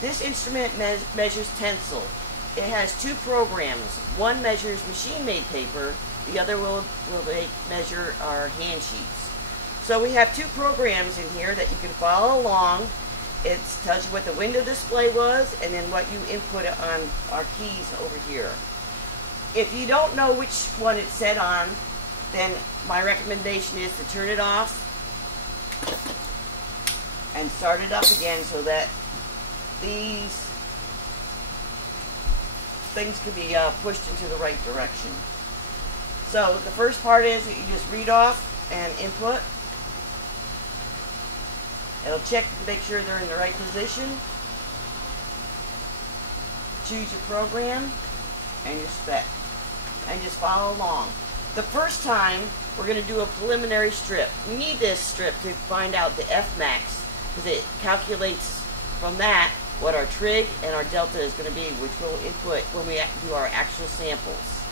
This instrument measures tensile. It has two programs. One measures machine-made paper, the other will measure our hand sheets. So we have two programs in here that you can follow along. It tells you what the window display was and then what you input on our keys over here. If you don't know which one it's set on, then my recommendation is to turn it off and start it up again so that these things can be pushed into the right direction. So the first part is that you just read off and input. It'll check to make sure they're in the right position. Choose your program and your spec. And just follow along. The first time, we're going to do a preliminary strip. We need this strip to find out the F-max, because it calculates from that what our trig and our delta is going to be, which we'll input when we do our actual samples.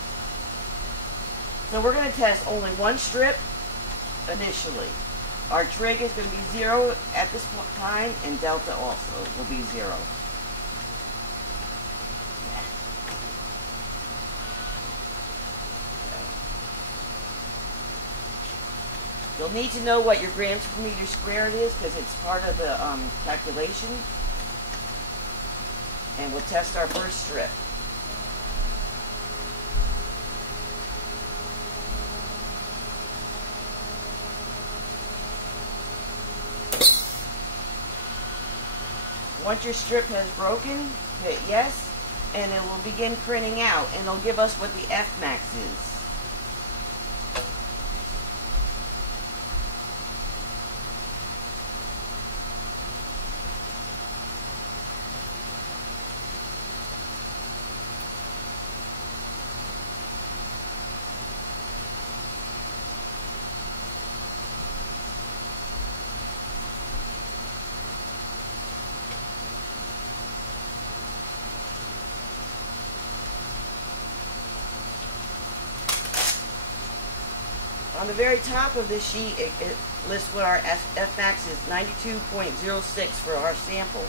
So we're going to test only one strip initially. Our trig is going to be 0 at this time, and delta also will be 0. You'll need to know what your grams per meter squared is because it's part of the calculation. And we'll test our first strip. Once your strip has broken, hit yes, and it will begin printing out, and it'll give us what the F-max is. On the very top of this sheet, it lists what our F-max is, 92.06 for our sample.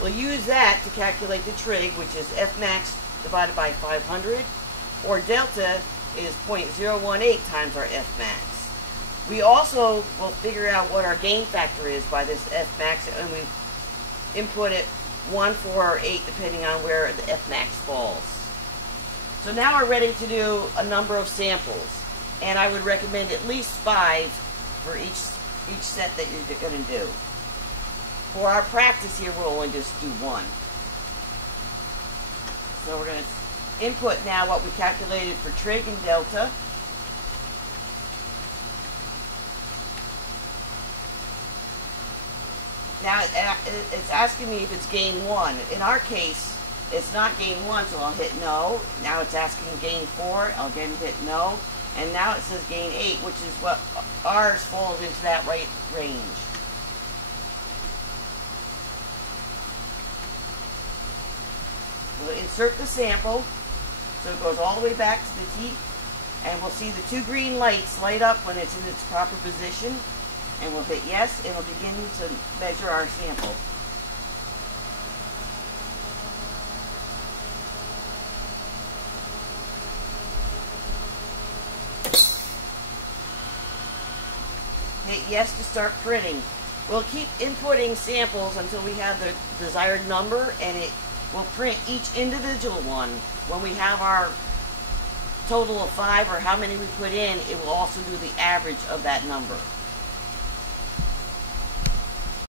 We'll use that to calculate the trig, which is F-max divided by 500, or delta is 0.018 times our F-max. We also will figure out what our gain factor is by this F-max, and we input it 1, 4, or 8, depending on where the F-max falls. So now we're ready to do a number of samples. And I would recommend at least 5 for each set that you're going to do. For our practice here, we'll only just do 1. So we're going to input now what we calculated for trig and delta. Now it's asking me if it's gain 1. In our case, it's not gain 1, so I'll hit no. Now it's asking gain 4. I'll again hit no. And now it says gain 8, which is what ours falls into that right range. We'll insert the sample, so it goes all the way back to the teat, and we'll see the 2 green lights light up when it's in its proper position, and we'll hit yes, and it'll begin to measure our sample. Hit yes to start printing. We'll keep inputting samples until we have the desired number, and it will print each individual one. When we have our total of 5 or how many we put in, it will also do the average of that number.